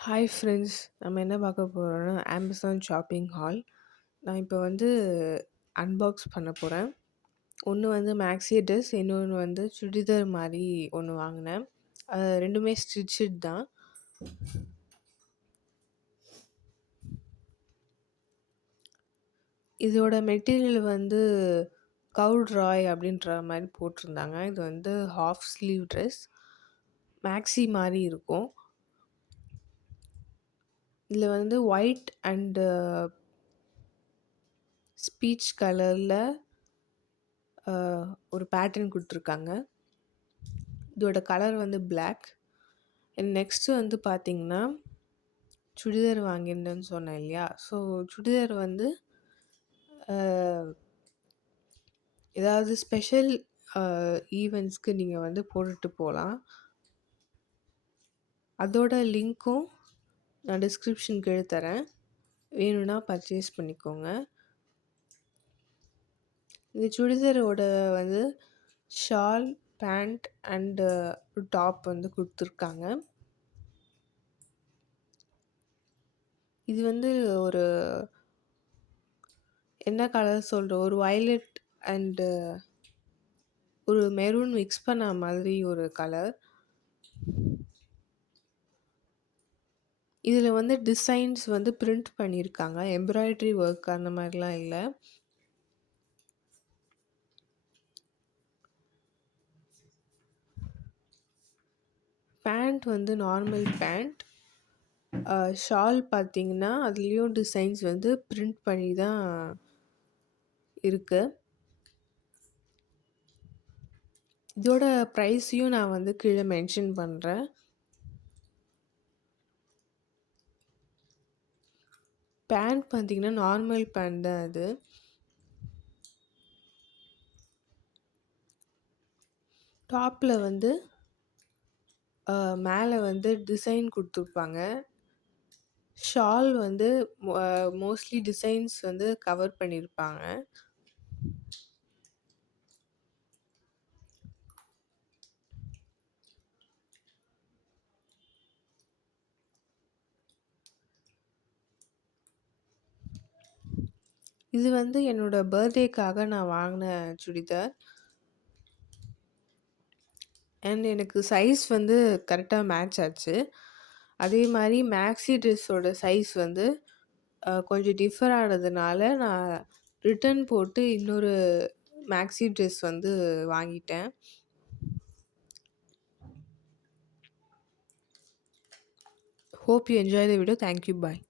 Hi friends. நம்ம என்ன பார்க்க போறோம்னா, அமேசான் ஷாப்பிங் ஹால். நான் இப்போ வந்து அன்பாக்ஸ் பண்ண போறேன். ஒண்ணு வந்து மேக்ஸி ட்ரெஸ், இன்னொன்னு வந்து சுடிதார் மாரி ஒண்ணு வாங்குனேன். 2மே ஸ்டிச்சட் தான். இதோட மெட்டீரியல் வந்து கவுட் ராய் அப்படின்ற மாரி போட்டிருந்தாங்க. இது வந்து ஹாஃப் ஸ்லீவ் ட்ரெஸ். மேக்ஸி மாரி இருக்கும். இதில வந்து ஒயிட் அண்டு ஸ்பீச் கலர்ல ஒரு பேட்டர்ன் குடுத்துருக்காங்க. இதோட கலர் வந்து பிளாக். நெக்ஸ்ட்டு வந்து பார்த்தீங்கன்னா, சுடிதார் வாங்கியிருந்தேன்னு சொன்னேன் இல்லையா? ஸோ சுடிதார் வந்து அ ஏதாவது ஸ்பெஷல் அ ஈவென்ட்ஸ்க்கு நீங்க வந்து போட்டுட்டு போலாம். அதோட லிங்க்கும் நான் டிஸ்கிரிப்ஷன் கீழ தரேன். வேணும்னா பர்ச்சேஸ் பண்ணிக்கோங்க. இந்த சுடிதாரோட வந்து ஷால், பேண்ட் அண்டு டாப் வந்து குடுத்துருக்காங்க. இது வந்து ஒரு என்ன கலர் சொல்றோம்? ஒரு வயலட் அண்டு ஒரு மெரூன் மிக்ஸ் பண்ண மாதிரி ஒரு கலர். இதில வந்து டிசைன்ஸ் வந்து பிரிண்ட் பண்ணியிருக்காங்க. எம்ப்ராய்டரி ஒர்க் அந்த மாரிலாம் இல்ல. பேண்ட் வந்து நார்மல் பேண்ட். ஷால் பார்த்தீங்கன்னா, அதுலயும் டிசைன்ஸ் வந்து பிரிண்ட் பண்ணி தான் இருக்கு. இதோட ப்ரைஸையும் நான் வந்து கீழ மென்ஷன் பண்றேன். பேண்ட் பார்த்தீங்கன்னா, நார்மல் பேண்ட் தான் அது. டாப்ல வந்து மேல வந்து டிசைன் குடுத்துருப்பாங்க. ஷால் வந்து மோஸ்ட்லி டிசைன்ஸ் வந்து கவர் பண்ணியிருப்பாங்க. இது வந்து என்னோட பர்த்டேக்காக நான் வாங்குன சுடிதார். அண்ட் எனக்கு சைஸ் வந்து கரெக்ட்டா மேட்ச் ஆச்சு. அதே மாரி மேக்ஸி ட்ரெஸ்ஸோட சைஸ் வந்து கொஞ்சம் டிஃபர் ஆனதுனால நான் ரிட்டர்ன் போட்டு இன்னொரு மேக்ஸி ட்ரெஸ் வந்து வாங்கிட்டேன். Hope you enjoy the video. Thank you. Bye.